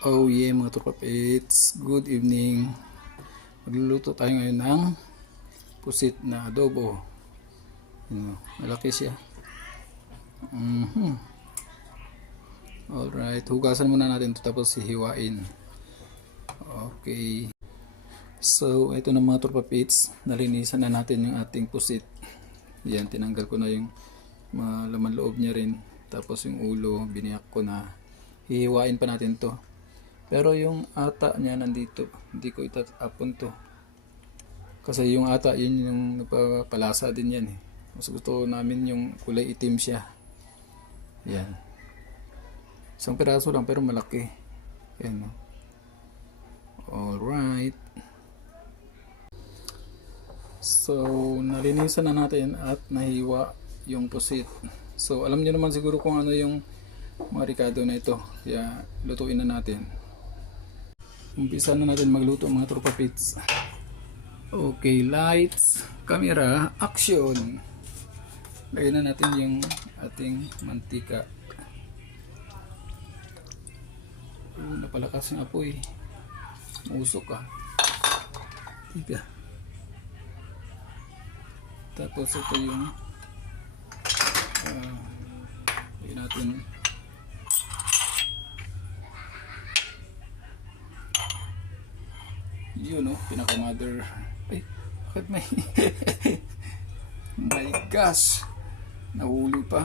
Oh yeah mga tropapits, good evening. Magluluto tayo ngayon ng pusit na adobo. Malaki siya. Alright, hugasan muna natin ito tapos hihiwain. Okay. So ito na mga tropapits, nalinisan na natin yung ating pusit. Yan, tinanggal ko na yung mga laman loob niya rin. Tapos yung ulo, biniyak ko na. Hihiwain pa natin to. Pero yung ata niya nandito, hindi ko itatapon to. Kasi yung ata, yun yung nagpapalasa din yan eh. Mas gusto namin yung kulay itim siya. Yan. Isang piraso lang pero malaki. Yan. Alright. So, nalinisan na natin at nahiwa yung pusit. So, alam niyo naman siguro kung ano yung mga ricado na ito. Kaya, lutuin na natin. Umpisa na natin magluto mga tropapits. Okay, lights, camera, action. Lagyan na natin yung ating mantika. Napalakas yung apoy. Mausok ka. Tiga. Tapos ito yung lagyan natin yun pinaka mother. Ay, bakit may my gosh, nahuli pa.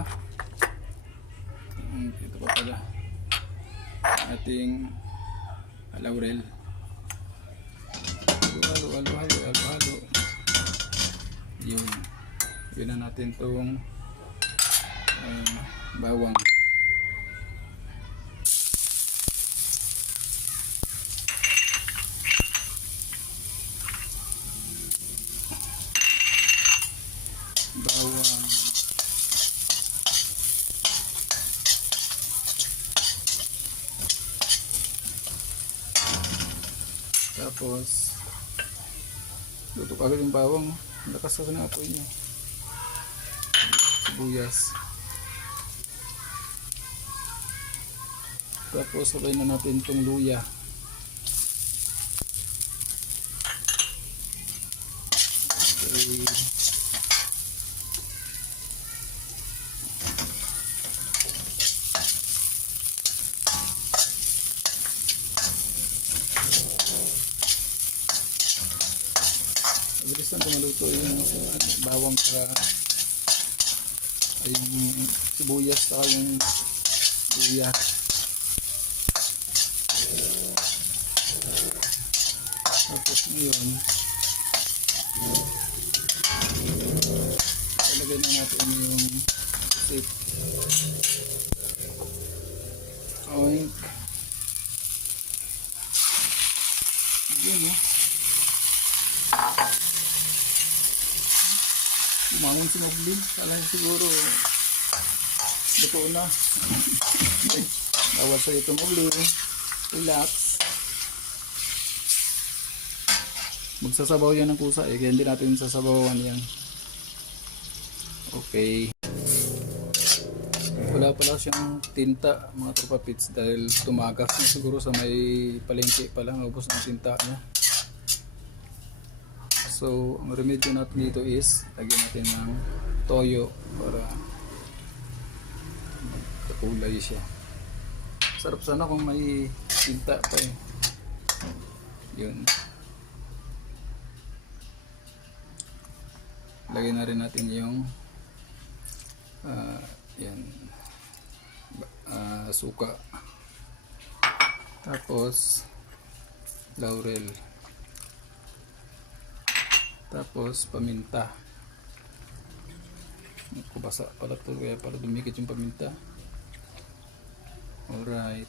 Ito pa pala ating laurel. Halo. Yun na natin tong bawang. Tapos luto agad yung bawang. Lakas ako na apoy niya. Sibuyas. Tapos sabay na natin itong luya. Okay. Mabilis lang maluto yung bawang sa yung sibuyas sa yung luya. Tapos ngayon ilagay na natin yung pusit. Oink. Yun umangon si Mowgli. Alam siguro luto na. Bawal sa ito Mowgli. Relax. Magsasabaw yan ng kusa kaya hindi natin sasabawan yan. Okay. Wala pala siyang tinta mga tropapits dahil tumagas na siguro sa may palengke pa lang. Ubos ang tinta niya. So, ang remedyo natin dito is lagyan natin ng toyo para magkakulay siya. Sarap sana kung may tinta pa eh. Yun. Lagyan na rin natin yung suka. Tapos laurel. Tapos paminta. Kubasa pala ito kaya para dumikit yung paminta. Alright.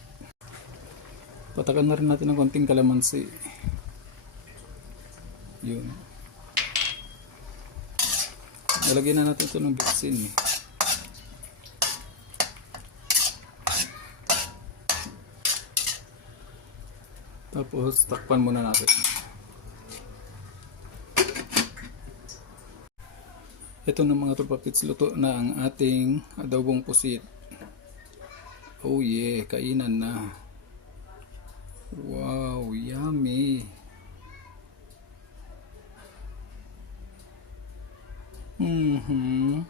Patakan na rin natin ng konting kalamansi. Yun. Nalagyan na natin ito ng bitsin. Tapos takpan muna natin. Ito na mga tropapits, luto na ang ating adobong pusit. Oh yeah, kainan na. Wow, yummy. Mhm.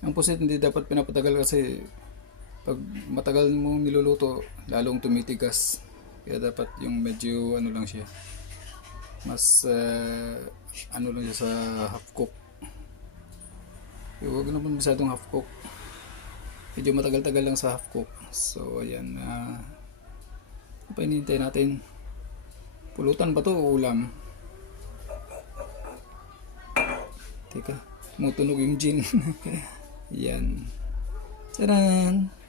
Ang pusit hindi dapat pinapatagal kasi pag matagal mo niluluto, lalong tumitigas. Kaya dapat yung medyo ano lang siya. Mas ano lang siya sa half cook. Huwag naman masyadong half cook. Medyo matagal-tagal lang sa half cook. So ayan na. Ano pa hinihintay natin? Pulutan ba to o ulam? Teka, tumutunog yung gin. Yan. Taran!